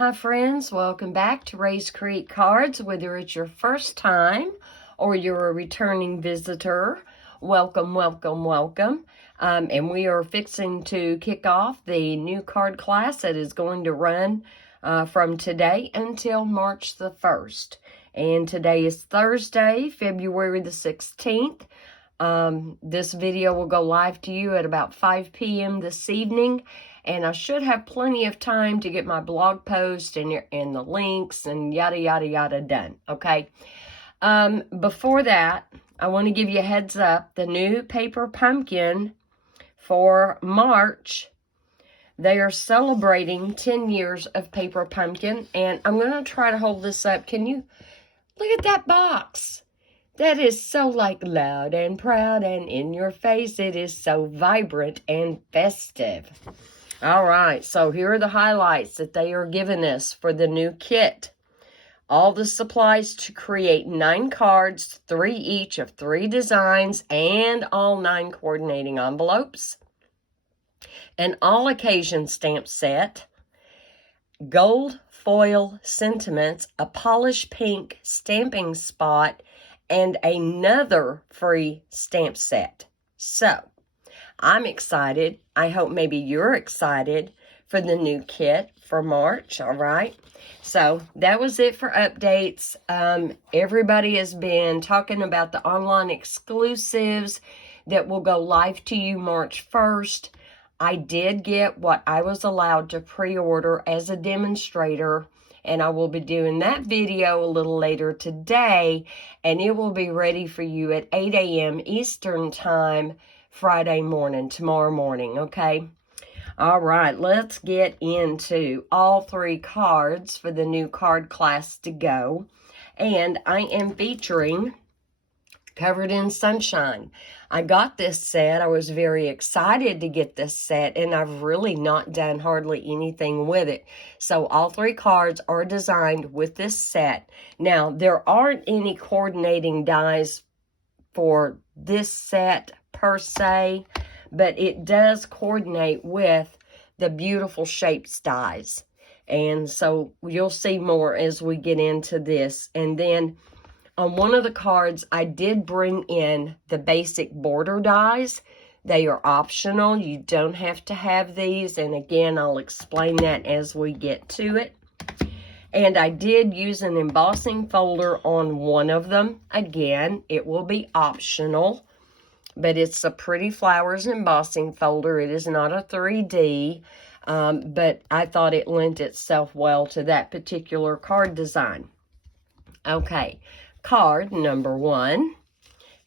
Hi friends, welcome back to Rays Creek Cards. Whether it's your first time or you're a returning visitor, welcome, welcome, welcome. And we are fixing to kick off the new card class that is going to run from today until March the 1st. And today is Thursday, February the 16th. This video will go live to you at about 5 p.m. this evening. And I should have plenty of time to get my blog post and the links and yada, yada, yada done, okay? Before that, I want to give you a heads up. The new paper pumpkin for March, they are celebrating 10 years of paper pumpkin. And I'm going to try to hold this up. Can you look at that box? That is so like loud and proud and in your face. It is so vibrant and festive. All right, so here are the highlights that they are giving us for the new kit. All the supplies to create 9 cards, 3 each of 3 designs, and all 9 coordinating envelopes. An all-occasion stamp set, gold foil sentiments, a polished pink stamping spot, and another free stamp set. So, I'm excited. I hope maybe you're excited for the new kit for March, all right? So that was it for updates. Everybody has been talking about the online exclusives that will go live to you March 1st. I did get what I was allowed to pre-order as a demonstrator, and I will be doing that video a little later today, and it will be ready for you at 8 a.m. Eastern Time Friday morning, tomorrow morning, okay? All right, let's get into all 3 cards for the new card class to go. And I am featuring Covered in Sunshine. I got this set. I was very excited to get this set, and I've really not done hardly anything with it. So all 3 cards are designed with this set. Now, there aren't any coordinating dies for this set per se, but it does coordinate with the beautiful shapes dies. And so you'll see more as we get into this. And then on one of the cards, I did bring in the basic border dies. They are optional. You don't have to have these. And again, I'll explain that as we get to it. And I did use an embossing folder on one of them. Again, it will be optional, but it's a Pretty Flowers embossing folder. It is not a 3D, but I thought it lent itself well to that particular card design. Okay, card number 1.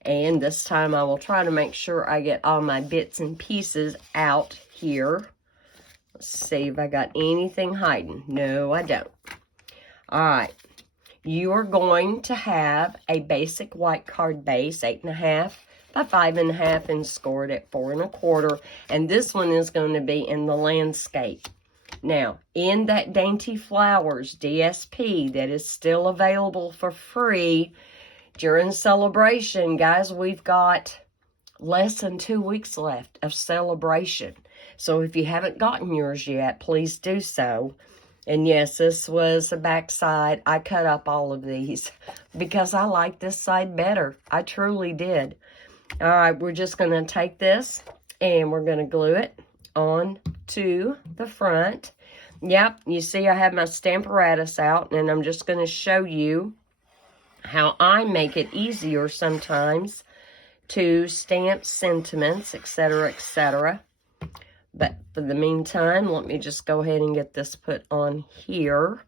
And this time I will try to make sure I get all my bits and pieces out here. Let's see if I got anything hiding. No, I don't. All right, you are going to have a basic white card base, 8.5 by 5.5, and scored at 4 1/4. And this one is going to be in the landscape. Now, in that Dainty Flowers DSP that is still available for free during celebration, guys, we've got less than 2 weeks left of celebration. So if you haven't gotten yours yet, please do so. And yes, this was the back side. I cut up all of these because I like this side better. I truly did. All right, we're just going to take this and we're going to glue it on to the front. Yep, you see I have my Stamparatus out, and I'm just going to show you how I make it easier sometimes to stamp sentiments, etc., etc. But for the meantime, let me just go ahead and get this put on here.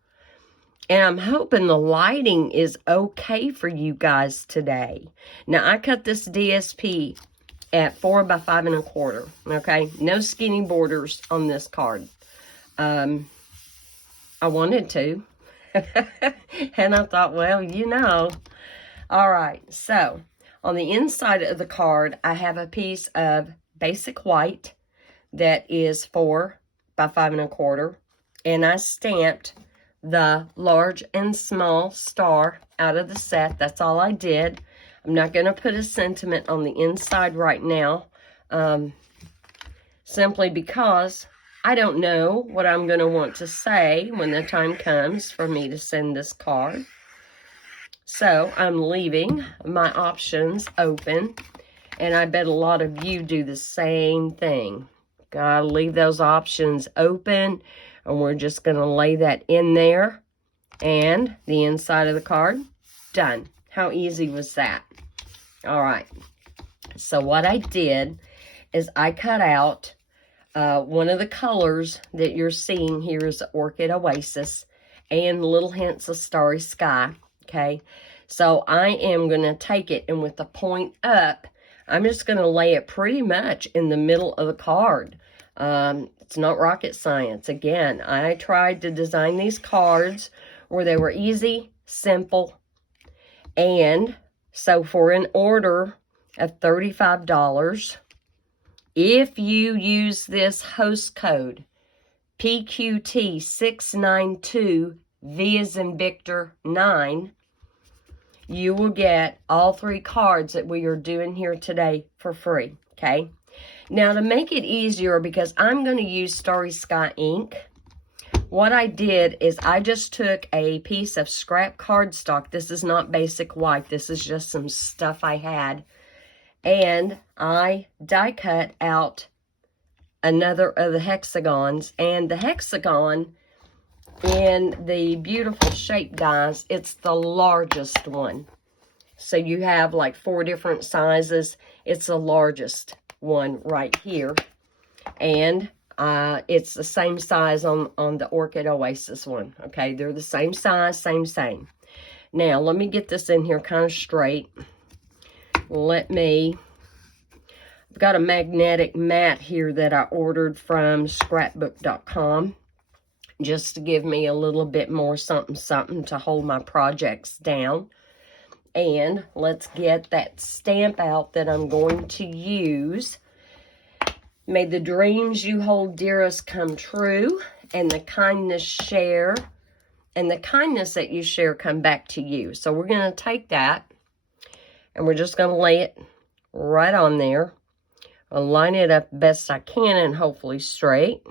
And I'm hoping the lighting is okay for you guys today. Now, I cut this DSP at 4 by 5 1/4. Okay? No skinny borders on this card. I wanted to. And I thought, well, you know. All right. So, on the inside of the card, I have a piece of basic white that is 4 by 5 1/4, and I stamped the large and small star out of the set. That's all I did. I'm not going to put a sentiment on the inside right now, simply because I don't know what I'm going to want to say when the time comes for me to send this card. So I'm leaving my options open, and I bet a lot of you do the same thing. Gotta leave those options open, and we're just going to lay that in there, and the inside of the card, done. How easy was that? All right. So what I did is I cut out one of the colors that you're seeing here is Orchid Oasis and Little Hints of Starry Sky, okay? So I am going to take it, and with the point up, I'm just going to lay it pretty much in the middle of the card. It's not rocket science. Again, I tried to design these cards where they were easy, simple, and so for an order of $35, if you use this host code, PQT692, V as in Victor 9, you will get all 3 cards that we are doing here today for free, okay? Now, to make it easier, because I'm going to use Starry Sky ink, what I did is I just took a piece of scrap cardstock. This is not basic white. This is just some stuff I had. And I die cut out another of the hexagons. And the hexagon in the beautiful shape, guys, it's the largest one. So you have like 4 different sizes. It's the largest one right here. And it's the same size on the Orchid Oasis one. Okay, they're the same size, same. Now, let me get this in here kind of straight. I've got a magnetic mat here that I ordered from scrapbook.com just to give me a little bit more something to hold my projects down. And let's get that stamp out that I'm going to use. May the dreams you hold dearest come true, and the kindness that you share come back to you. So we're going to take that, and we're just going to lay it right on there. I'll line it up best I can and hopefully straight.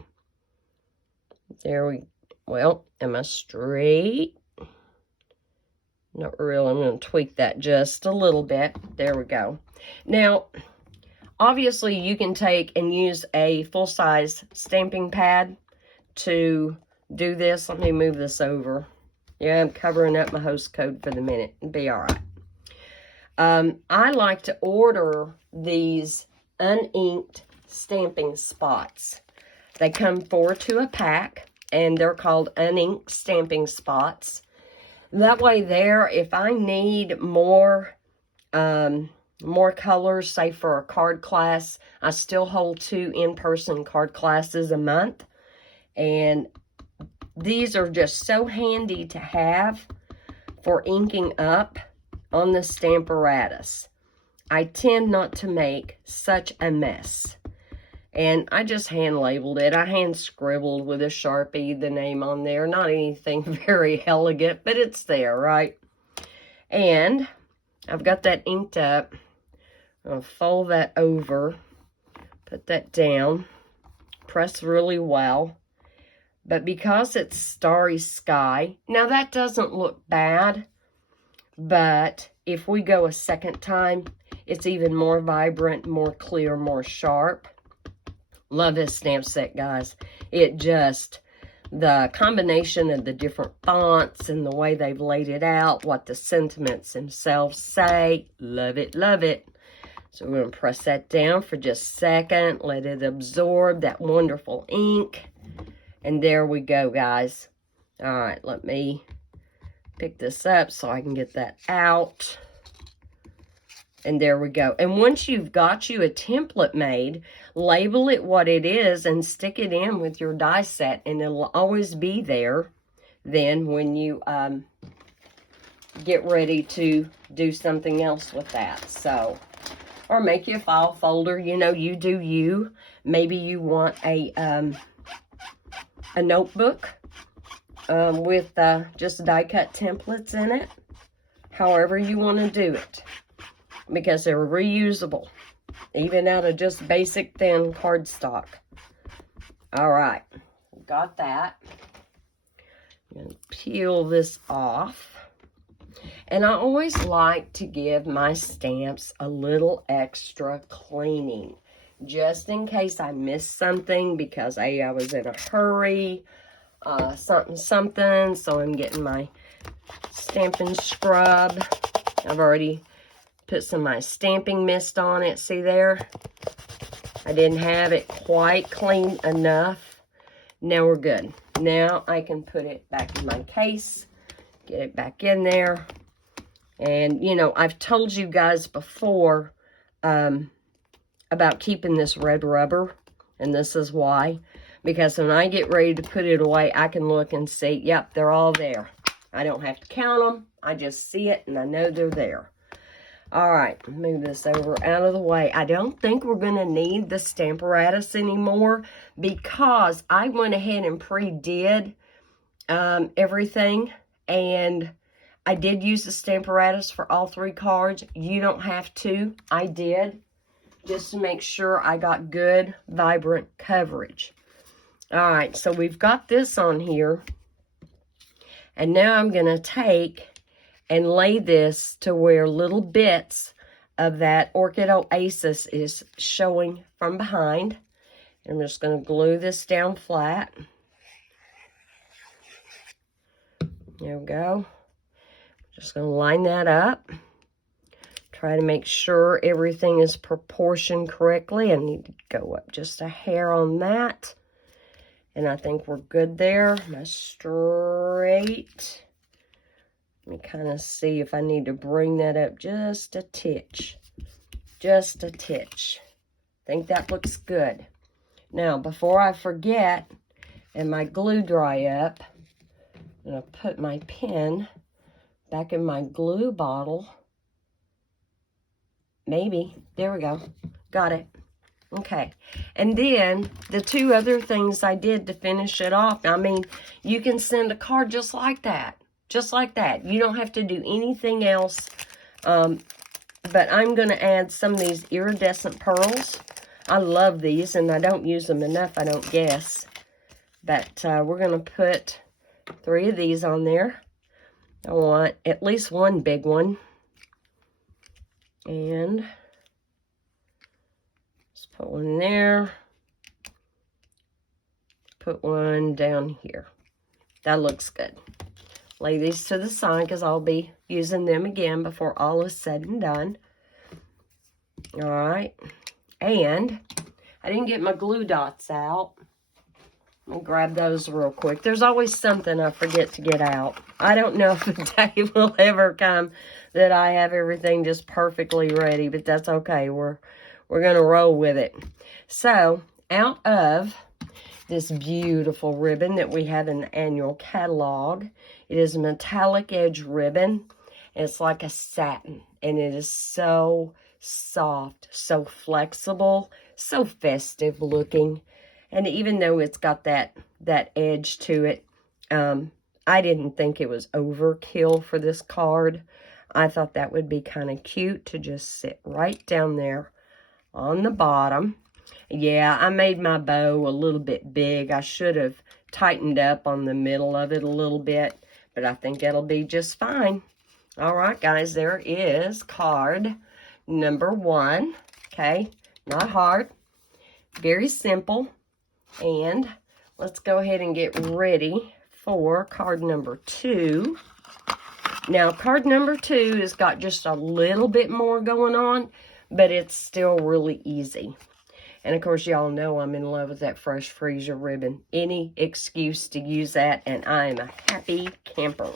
Well, am I straight? Not really. I'm going to tweak that just a little bit. There we go. Now, obviously, you can take and use a full-size stamping pad to do this. Let me move this over. Yeah, I'm covering up my host code for the minute. It'll be all right. I like to order these uninked stamping spots. They come 4 to a pack, and they're called uninked stamping spots. That way there, if I need more colors, say for a card class, I still hold 2 in-person card classes a month. And these are just so handy to have for inking up on the Stamparatus. I tend not to make such a mess. And I just hand labeled it. I hand scribbled with a Sharpie the name on there. Not anything very elegant, but it's there, right? And I've got that inked up. I'll fold that over, put that down, press really well. But because it's Starry Sky, now that doesn't look bad, but if we go a second time, it's even more vibrant, more clear, more sharp. Love this stamp set, guys. The combination of the different fonts and the way they've laid it out, what the sentiments themselves say, love it, love it. So we're going to press that down for just a second, let it absorb that wonderful ink. And there we go, guys. All right, let me pick this up so I can get that out. And there we go. And once you've got you a template made, label it what it is and stick it in with your die set. And it'll always be there then when you get ready to do something else with that. So, or make you a file folder. You know, you do you. Maybe you want a notebook with just die cut templates in it. However you want to do it. Because they're reusable, even out of just basic thin cardstock. All right, got that. I'm going to peel this off. And I always like to give my stamps a little extra cleaning, just in case I missed something, because I was in a hurry, something, so I'm getting my stamping scrub. I've already put some of my stamping mist on it, see there? I didn't have it quite clean enough. Now we're good. Now I can put it back in my case, get it back in there. And, you know, I've told you guys before about keeping this red rubber, and this is why. Because when I get ready to put it away, I can look and see, yep, they're all there. I don't have to count them. I just see it, and I know they're there. All right, move this over out of the way. I don't think we're going to need the Stamparatus anymore, because I went ahead and pre-did everything, and I did use the Stamparatus for all 3 cards. You don't have to. I did, just to make sure I got good, vibrant coverage. All right, so we've got this on here, and now I'm going to take and lay this to where little bits of that Orchid Oasis is showing from behind. I'm just going to glue this down flat. There we go. Just going to line that up. Try to make sure everything is proportioned correctly. I need to go up just a hair on that. And I think we're good there. My straight. Let me kind of see if I need to bring that up just a titch. Just a titch. I think that looks good. Now, before I forget, and my glue dry up, I'm going to put my pen back in my glue bottle. Maybe. There we go. Got it. Okay. And then, the 2 other things I did to finish it off. I mean, you can send a card just like that. Just like that. You don't have to do anything else. But I'm going to add some of these iridescent pearls. I love these, and I don't use them enough, I don't guess. But we're going to put 3 of these on there. I want at least 1 big one. And let's put one there. Put one down here. That looks good. Lay these to the side because I'll be using them again before all is said and done. All right. And I didn't get my glue dots out. Let me grab those real quick. There's always something I forget to get out. I don't know if the day will ever come that I have everything just perfectly ready, but that's okay. We're going to roll with it. So, out of this beautiful ribbon that we have in the annual catalog, it is a metallic edge ribbon. And it's like a satin, and it is so soft, so flexible, so festive looking. And even though it's got that edge to it, I didn't think it was overkill for this card. I thought that would be kind of cute to just sit right down there on the bottom. Yeah, I made my bow a little bit big. I should have tightened up on the middle of it a little bit, but I think it'll be just fine. All right, guys, there is card number 1. Okay, not hard, very simple. And let's go ahead and get ready for card number 2. Now, card number 2 has got just a little bit more going on, but it's still really easy. And, of course, y'all know I'm in love with that Fresh Freezer ribbon. Any excuse to use that, and I am a happy camper.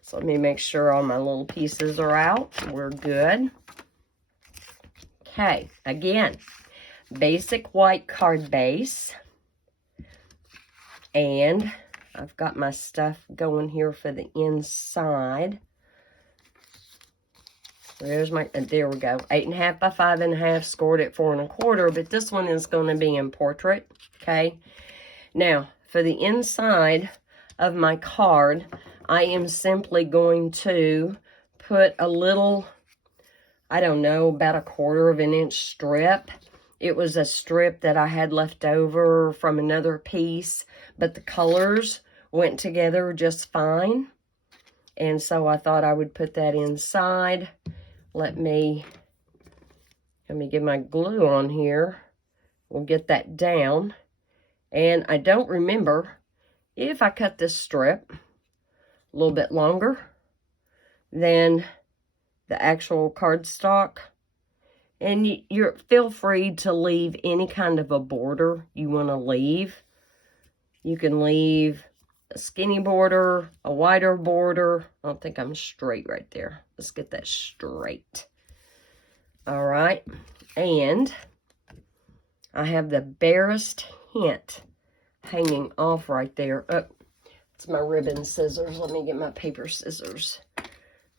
So let me make sure all my little pieces are out. We're good. Okay, again, basic white card base. And I've got my stuff going here for the inside. There's my, there we go. 8.5 by 5.5, scored at 4 1/4. But this one is going to be in portrait. Okay. Now, for the inside of my card, I am simply going to put a little, I don't know, about 1/4 of an inch strip. It was a strip that I had left over from another piece, but the colors went together just fine. And so I thought I would put that inside. Let me get my glue on here. We'll get that down. And I don't remember if I cut this strip a little bit longer than the actual cardstock. And you're feel free to leave any kind of a border you want to leave. You can leave a skinny border, a wider border. I don't think I'm straight right there. Let's get that straight. All right. And I have the barest hint hanging off right there. Oh, it's my ribbon scissors. Let me get my paper scissors.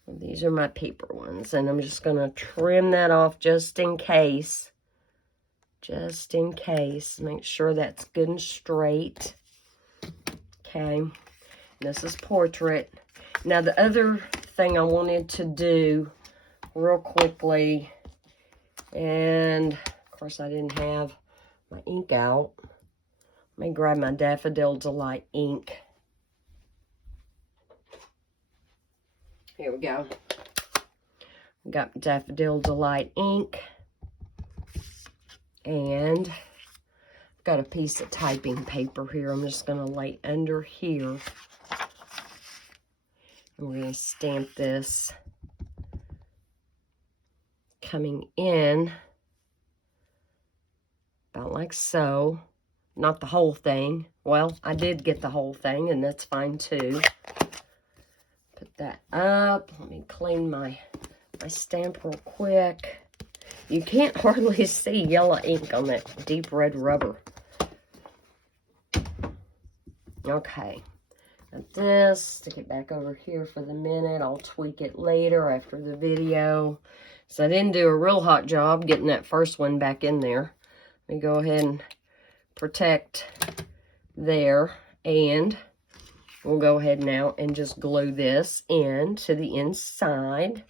These are my paper ones, and I'm just going to trim that off just in case. Just in case. Make sure that's good and straight. Okay. This is portrait. Now, the other thing I wanted to do real quickly, and, of course, I didn't have my ink out. Let me grab my Daffodil Delight ink. Here we go. Got Daffodil Delight ink. And I've got a piece of typing paper here. I'm just going to lay under here. And we're going to stamp this coming in about like so. Not the whole thing. Well, I did get the whole thing, and that's fine too. Put that up. Let me clean my stamp real quick. You can't hardly see yellow ink on that deep red rubber. Okay. Got this. Stick it back over here for the minute. I'll tweak it later after the video. So I didn't do a real hot job getting that first one back in there. Let me go ahead and protect there, and we'll go ahead now and just glue this in to the inside.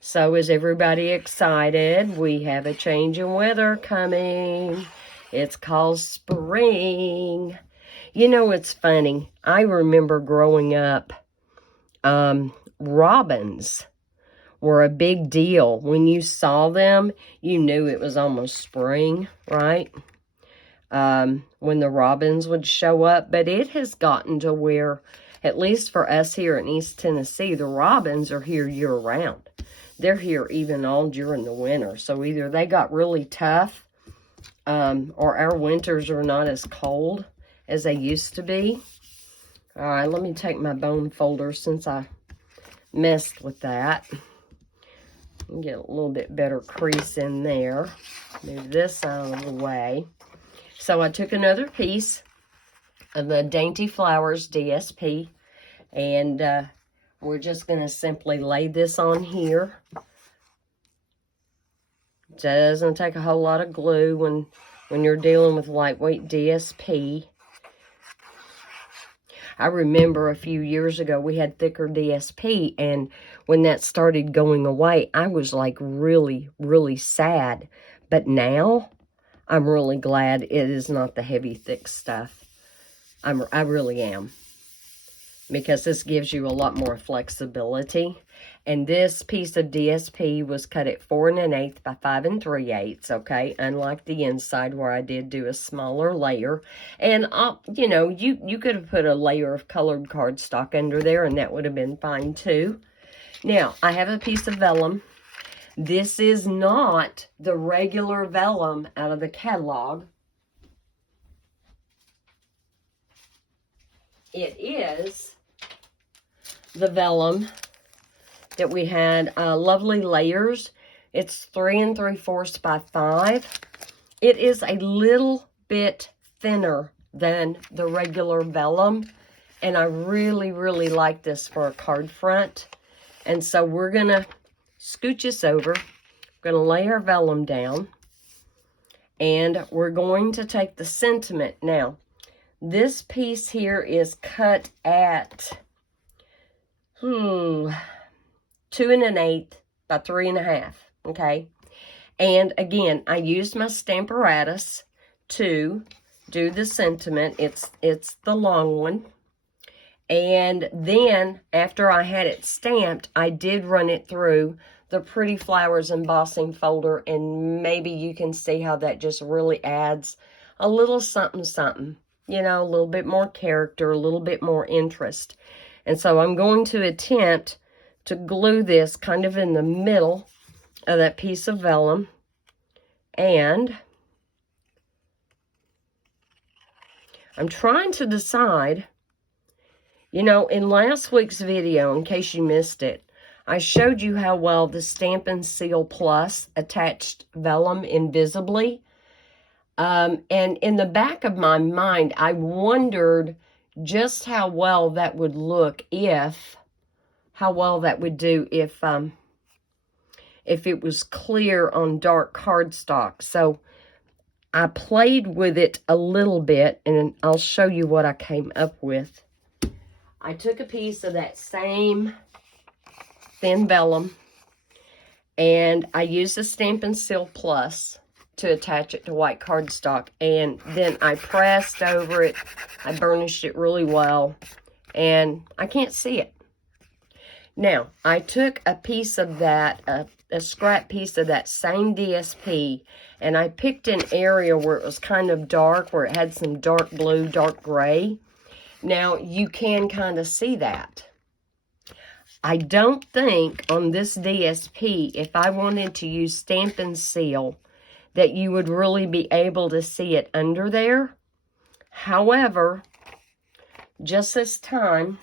So is everybody excited? We have a change in weather coming. It's called spring. You know, it's funny. I remember growing up, robins were a big deal. When you saw them, you knew it was almost spring, right? When the robins would show up. But it has gotten to where, at least for us here in East Tennessee, the robins are here year-round. They're here even all during the winter. So either they got really tough, or our winters are not as cold as they used to be. All right, let me take my bone folder since I messed with that. Get a little bit better crease in there. Move this out of the way. So I took another piece of the Dainty Flowers DSP, and we're just going to simply lay this on here. It doesn't take a whole lot of glue when you're dealing with lightweight DSP. I remember a few years ago we had thicker DSP, and when that started going away, I was like really, really sad. But now I'm really glad it is not the heavy, thick stuff. I really am. Because this gives you a lot more flexibility. And this piece of DSP was cut at 4 1/8 by 5 3/8, okay? Unlike the inside where I did do a smaller layer. And, you know, you could have put a layer of colored cardstock under there, and that would have been fine too. Now, I have a piece of vellum. This is not the regular vellum out of the catalog. It is the vellum that we had, Lovely Layers. It's 3 3/4 by 5. It is a little bit thinner than the regular vellum, and I really, really like this for a card front. And so we're going to scooch this over. We're going to lay our vellum down, and we're going to take the sentiment. Now, this piece here is cut at 2 1/8 by 3 1/2, okay? And again, I used my Stamparatus to do the sentiment. It's the long one. And then after I had it stamped, I did run it through the Pretty Flowers embossing folder, and maybe you can see how that just really adds a little something, something, you know, a little bit more character, a little bit more interest. And so I'm going to attempt to glue this kind of in the middle of that piece of vellum. And I'm trying to decide, you know, in last week's video, in case you missed it, I showed you how well the Stampin' Seal Plus attached vellum invisibly. And in the back of my mind, I wondered just how well that would look how well that would do if it was clear on dark cardstock. So I played with it a little bit, and I'll show you what I came up with. I took a piece of that same thin vellum, and I used the Stampin' Seal Plus to attach it to white cardstock, and then I pressed over it. I burnished it really well, and I can't see it. Now, I took a piece of that, a scrap piece of that same DSP, and I picked an area where it was kind of dark, where it had some dark blue, dark gray. Now, you can kind of see that. I don't think on this DSP, if I wanted to use Stampin' Seal, that you would really be able to see it under there. However, just this time,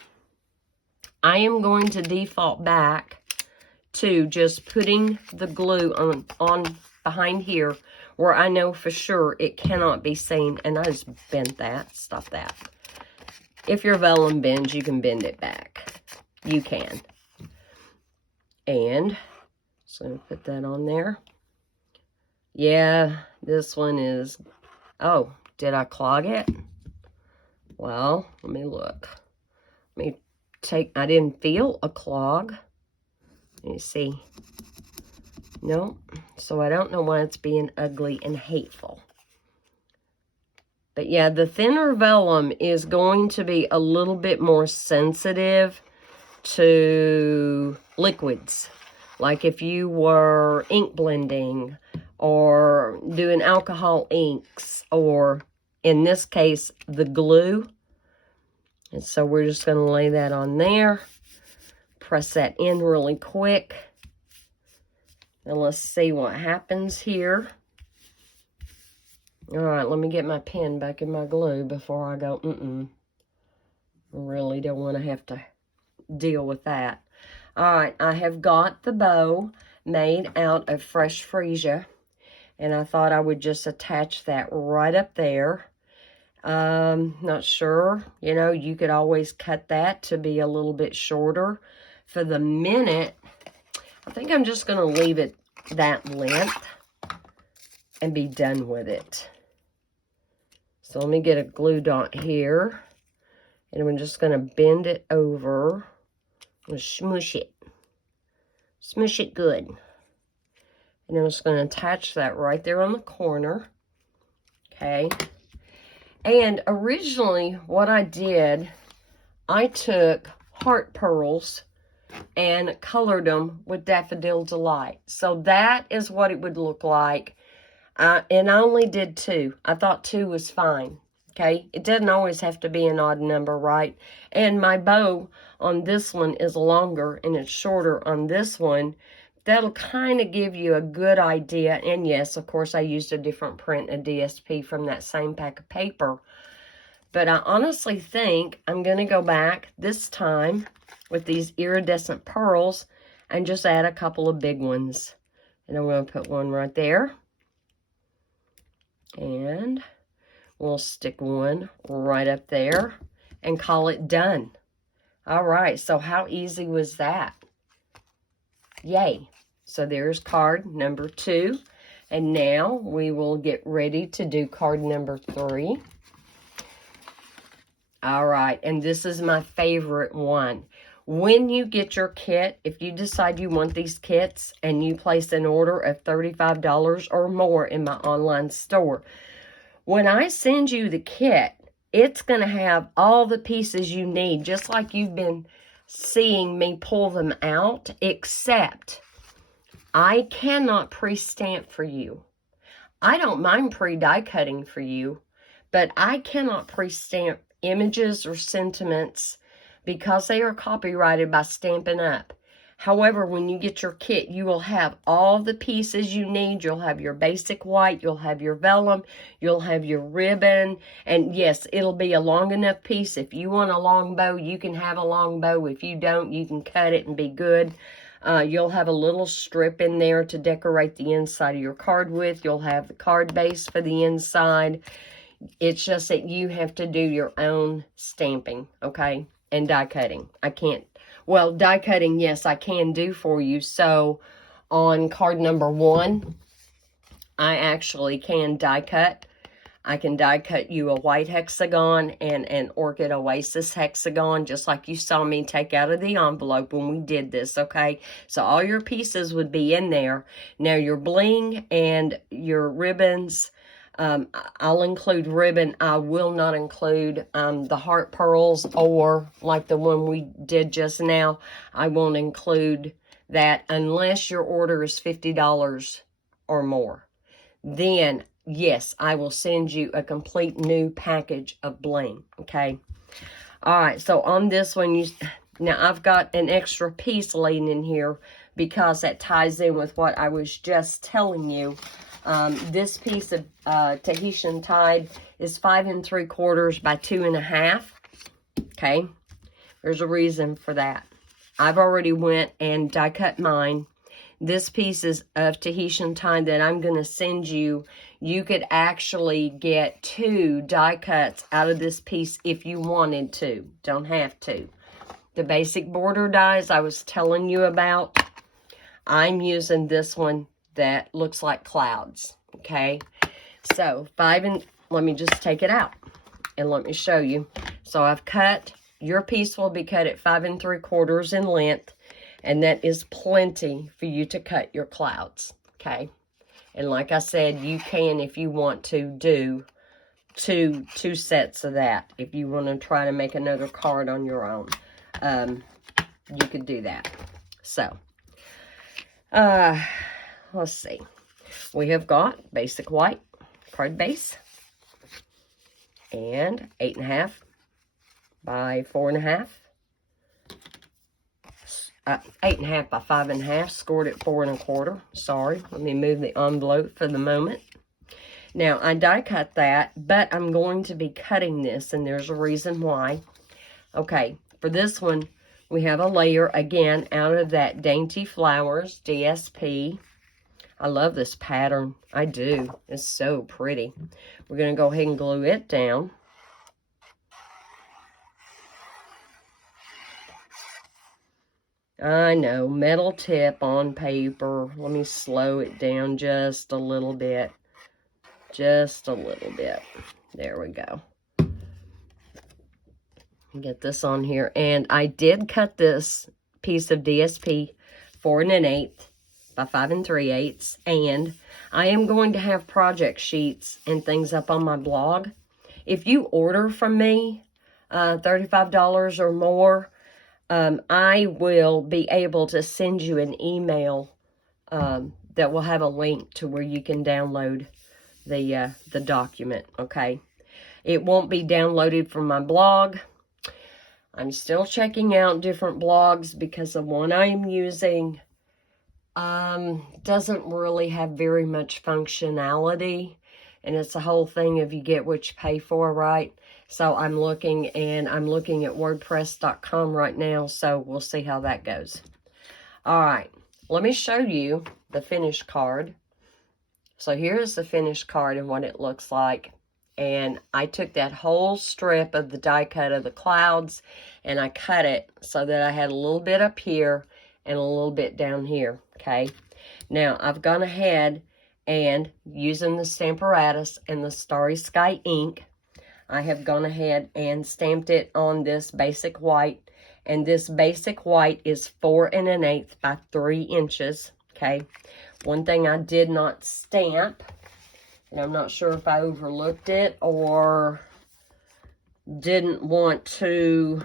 I am going to default back to just putting the glue on behind here where I know for sure it cannot be seen. And I just bent that. Stop that. If your vellum bends, you can bend it back. You can. And so I'm going to put that on there. Yeah, this one is... Oh, did I clog it? Well, let me look. Let me take... I didn't feel a clog. Let me see. Nope. So I don't know why it's being ugly and hateful. But yeah, the thinner vellum is going to be a little bit more sensitive to liquids. Like if you were ink blending or doing alcohol inks, or in this case, the glue. And so we're just going to lay that on there. Press that in really quick. And let's see what happens here. All right, let me get my pen back in my glue before I go, Really don't want to have to deal with that. All right, I have got the bow made out of fresh freesia, and I thought I would just attach that right up there. Not sure, you know, you could always cut that to be a little bit shorter. For the minute, I think I'm just going to leave it that length and be done with it. So let me get a glue dot here, and I'm just going to bend it over. I'm going to smoosh it. Smoosh it good. And I'm just going to attach that right there on the corner. Okay. And originally what I did, I took heart pearls and colored them with Daffodil Delight. So that is what it would look like. And I only did 2. I thought 2 was fine. Okay, it doesn't always have to be an odd number, right? And my bow on this one is longer and it's shorter on this one. That'll kind of give you a good idea. And yes, of course, I used a different print of DSP from that same pack of paper. But I honestly think I'm going to go back this time with these iridescent pearls and just add a couple of big ones. And I'm going to put one right there. And we'll stick one right up there and call it done. All right, so how easy was that? Yay. So there's card number 2. And now we will get ready to do card number 3. All right, and this is my favorite one. When you get your kit, if you decide you want these kits and you place an order of $35 or more in my online store, when I send you the kit, it's going to have all the pieces you need, just like you've been seeing me pull them out, except I cannot pre-stamp for you. I don't mind pre-die cutting for you, but I cannot pre-stamp images or sentiments because they are copyrighted by Stampin' Up. However, when you get your kit, you will have all the pieces you need. You'll have your basic white, you'll have your vellum, you'll have your ribbon, and yes, it'll be a long enough piece. If you want a long bow, you can have a long bow. If you don't, you can cut it and be good. You'll have a little strip in there to decorate the inside of your card with. You'll have the card base for the inside. It's just that you have to do your own stamping, okay, and die cutting. I can't. Well, die cutting, yes, I can do for you. So, on card number 1, I actually can die cut. I can die cut you a white hexagon and an Orchid Oasis hexagon, just like you saw me take out of the envelope when we did this, okay? So, all your pieces would be in there. Now, your bling and your ribbons, I'll include ribbon. I will not include the heart pearls, or like the one we did just now. I won't include that unless your order is $50 or more. Then, yes, I will send you a complete new package of bling, okay? All right, so on this one, now I've got an extra piece laying in here because that ties in with what I was just telling you. This piece of Tahitian Tide is 5 3/4 by 2.5. Okay, there's a reason for that. I've already went and die cut mine. This piece is of Tahitian Tide that I'm going to send you. You could actually get 2 die cuts out of this piece if you wanted to. Don't have to. The basic border dies I was telling you about, I'm using this one that looks like clouds, okay? So, let me just take it out and let me show you. So, I've cut, your piece will be cut at 5 3/4 in length, and that is plenty for you to cut your clouds, okay? And like I said, you can, if you want to, do two sets of that. If you want to try to make another card on your own, you could do that. So, let's see. We have got basic white card base and 8.5 by 4.5. 8.5 by 5.5, scored at 4 1/4. Sorry, let me move the envelope for the moment. Now, I die cut that, but I'm going to be cutting this, and there's a reason why. Okay, for this one, we have a layer, again, out of that Dainty Flowers DSP. I love this pattern. I do. It's so pretty. We're going to go ahead and glue it down. I know, metal tip on paper. Let me slow it down just a little bit. Just a little bit. There we go. Get this on here. And I did cut this piece of DSP 4 1/8 by 5 3/8. And I am going to have project sheets and things up on my blog. If you order from me $35 or more, I will be able to send you an email that will have a link to where you can download the document, okay? It won't be downloaded from my blog. I'm still checking out different blogs because the one I am using doesn't really have very much functionality. And it's the whole thing of you get what you pay for, right? So I'm looking at WordPress.com right now. So we'll see how that goes. All right. Let me show you the finished card. So here's the finished card and what it looks like. And I took that whole strip of the die cut of the clouds and I cut it so that I had a little bit up here and a little bit down here, okay? Now, I've gone ahead and using the Stamparatus and the Starry Sky ink, I have gone ahead and stamped it on this basic white. And this basic white is 4 1/8 by 3 inches, okay? One thing I did not stamp, and I'm not sure if I overlooked it or didn't want to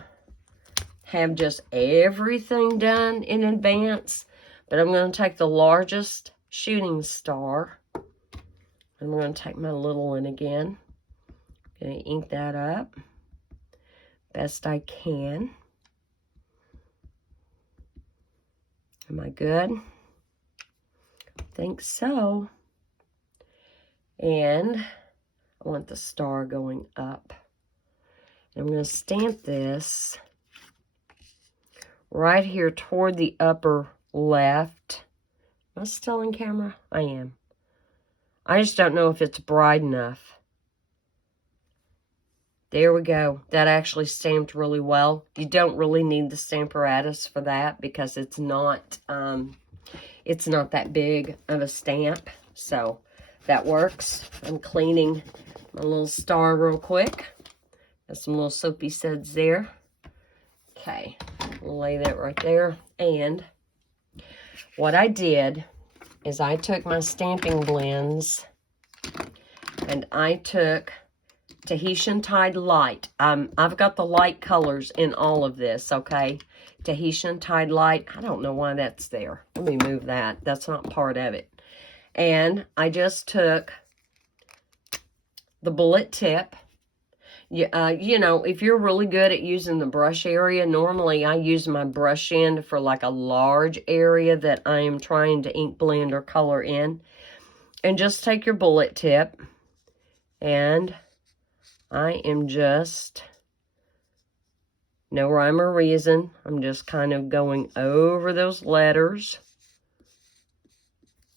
have just everything done in advance, but I'm going to take the largest shooting star. I'm going to take my little one again. Going to ink that up best I can. Am I good? I think so. And I want the star going up. I'm going to stamp this right here toward the upper left. Am I still in camera? I am. I just don't know if it's bright enough. There we go. That actually stamped really well. You don't really need the Stamparatus for that because it's not that big of a stamp. So that works. I'm cleaning my little star real quick. Got some little soapy suds there. Okay, we'll lay that right there. And what I did is I took my stamping blends and I took Tahitian Tide Light. I've got the light colors in all of this, okay? Tahitian Tide Light. I don't know why that's there. Let me move that. That's not part of it. And I just took the bullet tip. You know, if you're really good at using the brush area, normally I use my brush end for like a large area that I am trying to ink blend or color in. And just take your bullet tip, and I am just, no rhyme or reason, I'm just kind of going over those letters.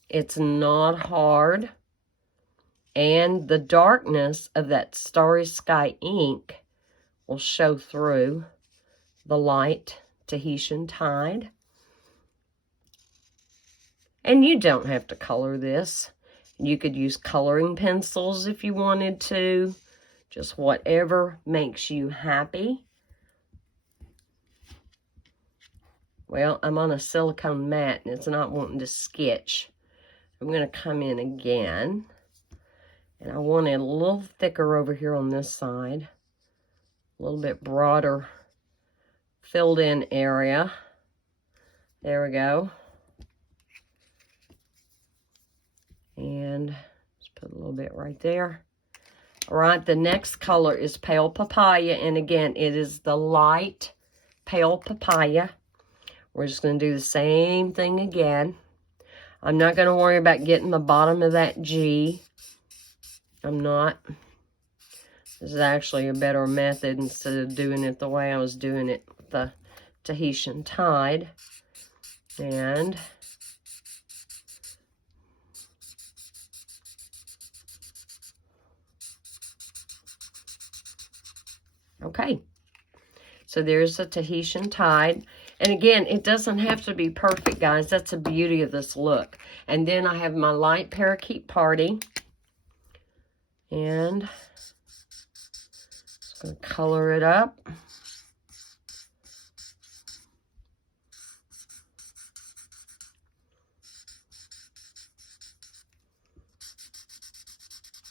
It's not hard. And the darkness of that Starry Sky ink will show through the light Tahitian Tide. And you don't have to color this. You could use coloring pencils if you wanted to. Just whatever makes you happy. Well, I'm on a silicone mat and it's not wanting to sketch. I'm going to come in again. And I want it a little thicker over here on this side. A little bit broader filled in area. There we go. And just put a little bit right there. All right, the next color is Pale Papaya. And again, it is the light Pale Papaya. We're just going to do the same thing again. I'm not going to worry about getting the bottom of that G. I'm not. This is actually a better method instead of doing it the way I was doing it with the Tahitian Tide. And okay. So there's the Tahitian Tide. And again, it doesn't have to be perfect, guys. That's the beauty of this look. And then I have my light Parakeet Party. And just going to color it up.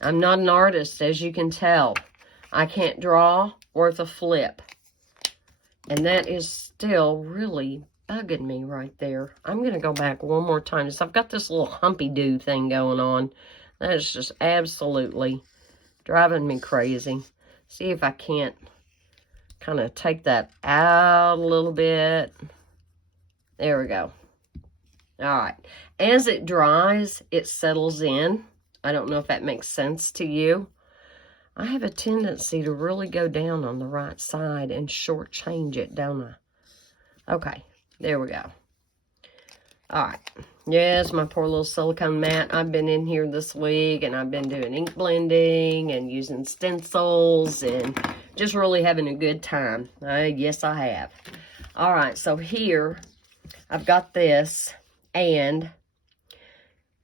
I'm not an artist, as you can tell. I can't draw worth a flip. And that is still really bugging me right there. I'm going to go back one more time. So I've got this little humpy-doo thing going on. That is just absolutely driving me crazy. See if I can't kind of take that out a little bit. There we go. All right. As it dries, it settles in. I don't know if that makes sense to you. I have a tendency to really go down on the right side and shortchange it, don't I? Okay, there we go. All right. Yes, my poor little silicone mat. I've been in here this week, and I've been doing ink blending and using stencils and just really having a good time. Yes, I have. All right, so here I've got this, and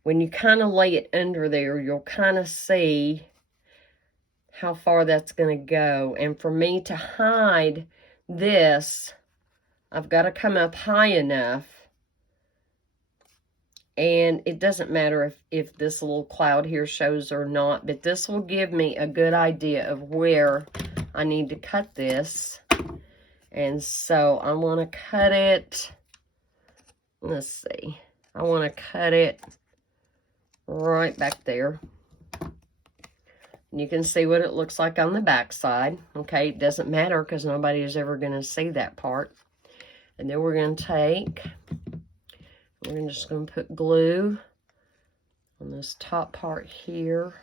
when you kind of lay it under there, you'll kind of see how far that's going to go. And for me to hide this I've got to come up high enough. And it doesn't matter if this little cloud here shows or not, but this will give me a good idea of where I need to cut this. And so I want to cut it, let's see, I want to cut it right back there. You can see what it looks like on the back side. Okay, it doesn't matter because nobody is ever going to see that part. And then we're going to take, we're just going to put glue on this top part here.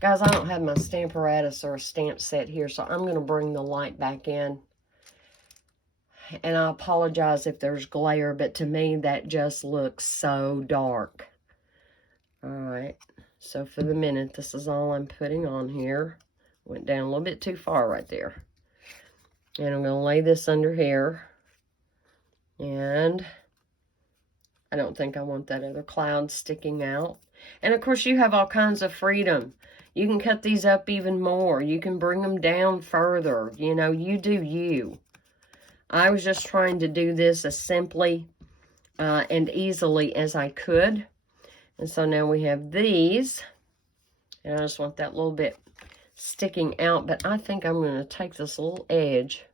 Guys, I don't have my stamparatus or a stamp set here, so I'm going to bring the light back in. And I apologize if there's glare, but to me, that just looks so dark. All right, so for the minute, this is all I'm putting on here. Went down a little bit too far right there. And I'm going to lay this under here. And I don't think I want that other cloud sticking out. And of course, you have all kinds of freedom. You can cut these up even more. You can bring them down further. You know, you do you. I was just trying to do this as simply and easily as I could. And so now we have these. And I just want that little bit sticking out. But I think I'm going to take this little edge.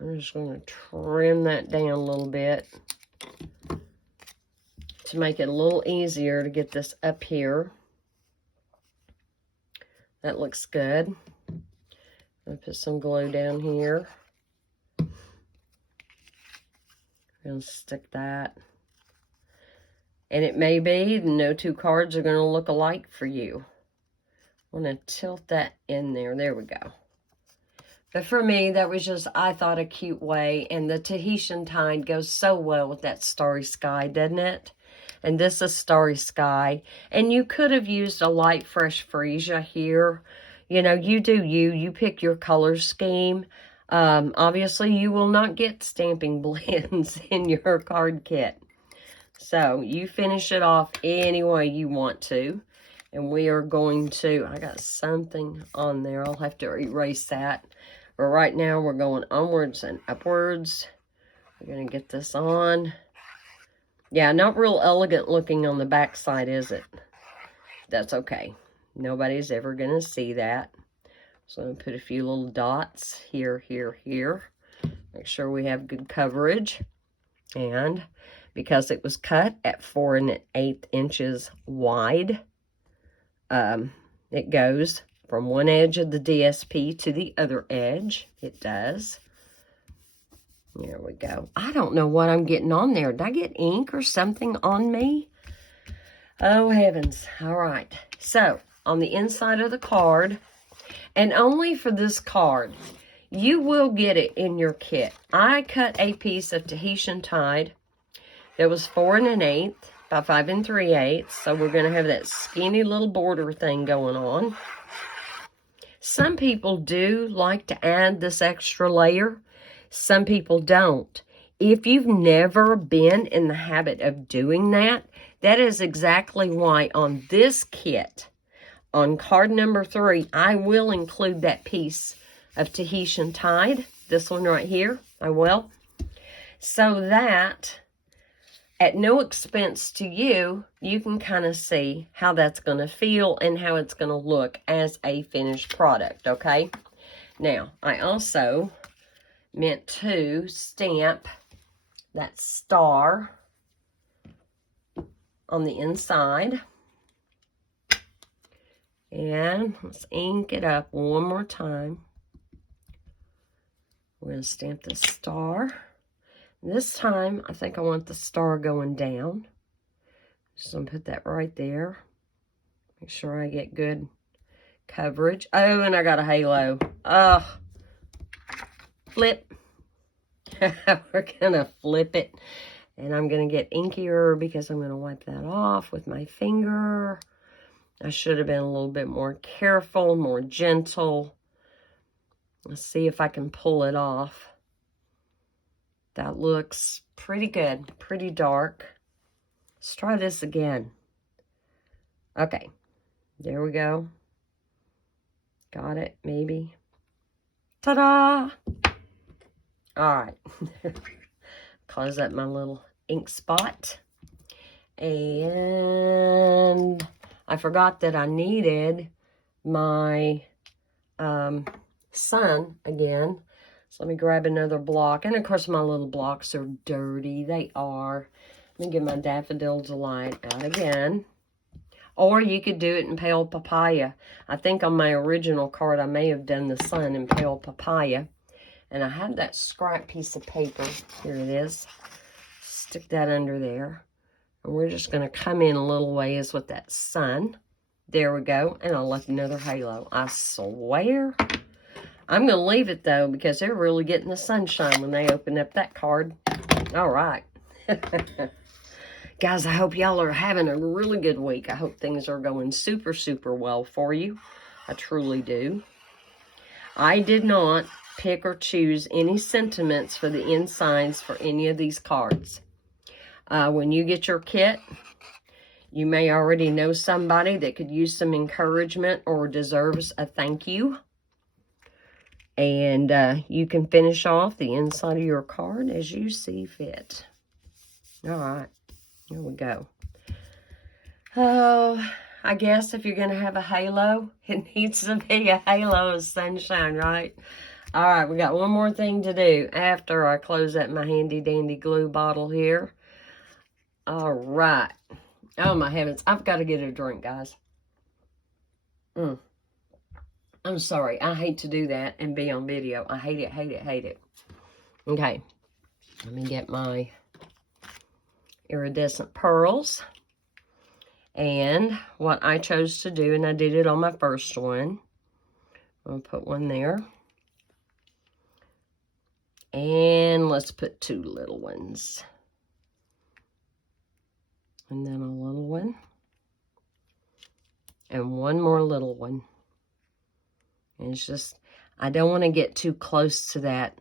I'm just going to trim that down a little bit to make it a little easier to get this up here. That looks good. I'll put some glue down here. Gonna stick that. And it may be no two cards are going to look alike for you. I'm going to tilt that in there. There we go. But for me, that was just, I thought, a cute way. And the Tahitian tide goes so well with that starry sky, doesn't it? And this is starry sky. And you could have used a light fresh freesia here. You know, you do you. You pick your color scheme. Obviously, you will not get stamping blends in your card kit. So, you finish it off any way you want to. And we are going to, I got something on there. I'll have to erase that. But right now, we're going onwards and upwards. We're going to get this on. Yeah, not real elegant looking on the back side, is it? That's okay. Nobody's ever going to see that. So I'm going to put a few little dots here, here, here. Make sure we have good coverage. And because it was cut at 4 1/8 inches wide, it goes from one edge of the DSP to the other edge. It does. There we go. I don't know what I'm getting on there. Did I get ink or something on me? Oh, heavens. All right. So, on the inside of the card, and only for this card, you will get it in your kit. I cut a piece of Tahitian tide that was 4 1/8 by 5 3/8. So, we're going to have that skinny little border thing going on. Some people do like to add this extra layer. Some people don't. If you've never been in the habit of doing that, that is exactly why on this kit, on card number 3, I will include that piece of Tahitian tide. This one right here, I will. So that, at no expense to you, you can kind of see how that's going to feel and how it's going to look as a finished product, okay? Now, I also meant to stamp that star on the inside. And let's ink it up one more time. We're going to stamp the star. This time, I think I want the star going down. Just going to put that right there. Make sure I get good coverage. Oh, and I got a halo. Oh, flip. We're going to flip it. And I'm going to get inkier because I'm going to wipe that off with my finger. I should have been a little bit more careful, more gentle. Let's see if I can pull it off. That looks pretty good, pretty dark. Let's try this again. Okay, there we go. Got it, maybe. Ta-da! All right. Close up my little ink spot. And I forgot that I needed my sun again. So let me grab another block. And of course my little blocks are dirty. They are. Let me get my Daffodil Delight out again. Or you could do it in Pale Papaya. I think on my original card I may have done the sun in Pale Papaya. And I have that scrap piece of paper. Here it is. Stick that under there. And we're just going to come in a little ways with that sun. There we go. And I'll let another halo. I swear. I'm going to leave it, though, because they're really getting the sunshine when they open up that card. All right. Guys, I hope y'all are having a really good week. I hope things are going super, super well for you. I truly do. I did not pick or choose any sentiments for the insides for any of these cards. When you get your kit, you may already know somebody that could use some encouragement or deserves a thank you. And you can finish off the inside of your card as you see fit. All right, here we go. Oh, I guess if you're going to have a halo, it needs to be a halo of sunshine, right? All right, we got one more thing to do after I close up my handy-dandy glue bottle here. All right. Oh, my heavens. I've got to get a drink, guys. I'm sorry. I hate to do that and be on video. I hate it, hate it, hate it. Okay. Let me get my iridescent pearls. And what I chose to do, and I did it on my first one. I'll put one there. And let's put two little ones. And then a little one. And one more little one. And it's just, I don't want to get too close to that,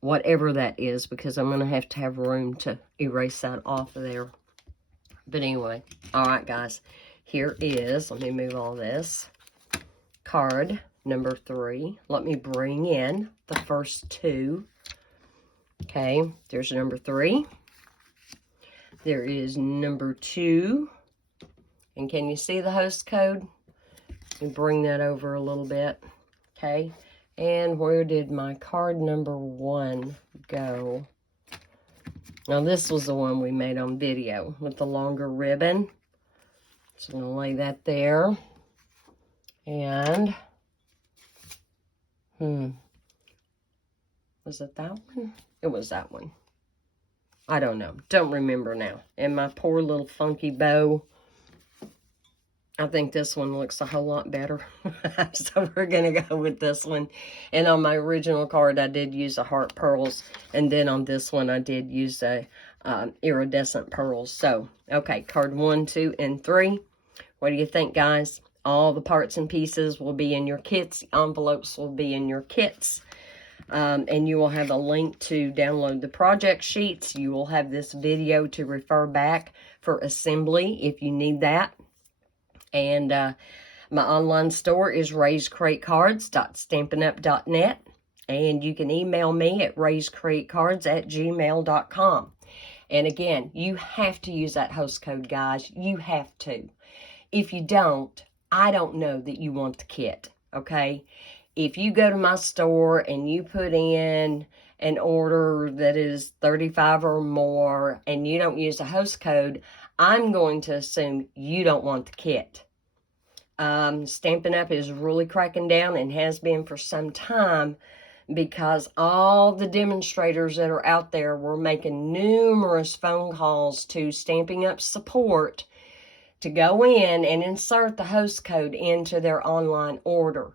whatever that is, because I'm going to have room to erase that off of there. But anyway, all right, guys. Here is, let me move all this, card number 3. Let me bring in the first two. Okay, there's number 3. There is number 2. And can you see the host code? Let me bring that over a little bit. Okay, and where did my card number 1 go? Now, this was the one we made on video with the longer ribbon. So I'm going to lay that there. And, was it that one? It was that one. I don't know. Don't remember now. And my poor little funky bow. I think this one looks a whole lot better. So we're going to go with this one. And on my original card, I did use the heart pearls. And then on this one, I did use the iridescent pearls. So, okay, card 1, 2, and 3. What do you think, guys? All the parts and pieces will be in your kits. The envelopes will be in your kits. And you will have a link to download the project sheets. You will have this video to refer back for assembly if you need that. And my online store is raisedcreatecards.stampinup.net. And you can email me at raisedcreatecards@gmail.com. And again, you have to use that host code, guys. You have to. If you don't, I don't know that you want the kit, okay? If you go to my store and you put in an order that is $35 or more and you don't use the host code, I'm going to assume you don't want the kit. Stampin' Up! Is really cracking down and has been for some time because all the demonstrators that are out there were making numerous phone calls to Stampin' Up! Support to go in and insert the host code into their online order.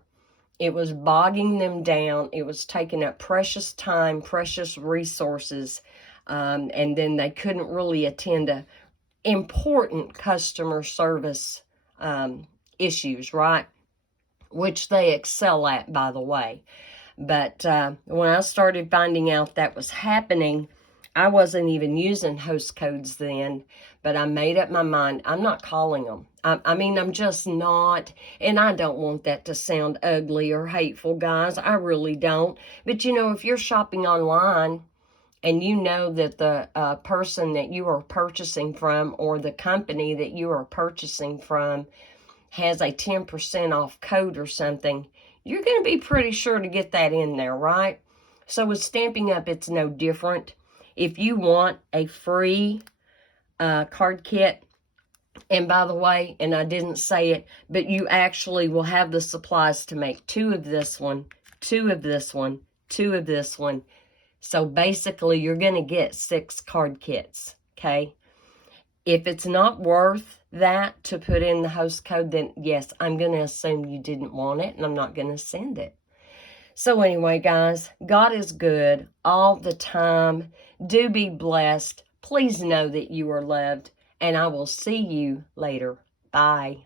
It was bogging them down. It was taking up precious time, precious resources, and then they couldn't really attend to important customer service issues, right? Which they excel at, by the way. But when I started finding out that was happening, I wasn't even using host codes then, but I made up my mind. I'm not calling them. I mean, I'm just not, and I don't want that to sound ugly or hateful, guys. I really don't. But, you know, if you're shopping online and you know that the person that you are purchasing from or the company that you are purchasing from has a 10% off code or something, you're going to be pretty sure to get that in there, right? So with Stampin' Up, it's no different. If you want a free card kit, and by the way, and I didn't say it, but you actually will have the supplies to make 2 of this one, 2 of this one, 2 of this one. So basically, you're going to get 6 card kits, okay? If it's not worth that to put in the host code, then yes, I'm going to assume you didn't want it, and I'm not going to send it. So anyway, guys, God is good all the time. Do be blessed. Please know that you are loved, and I will see you later. Bye.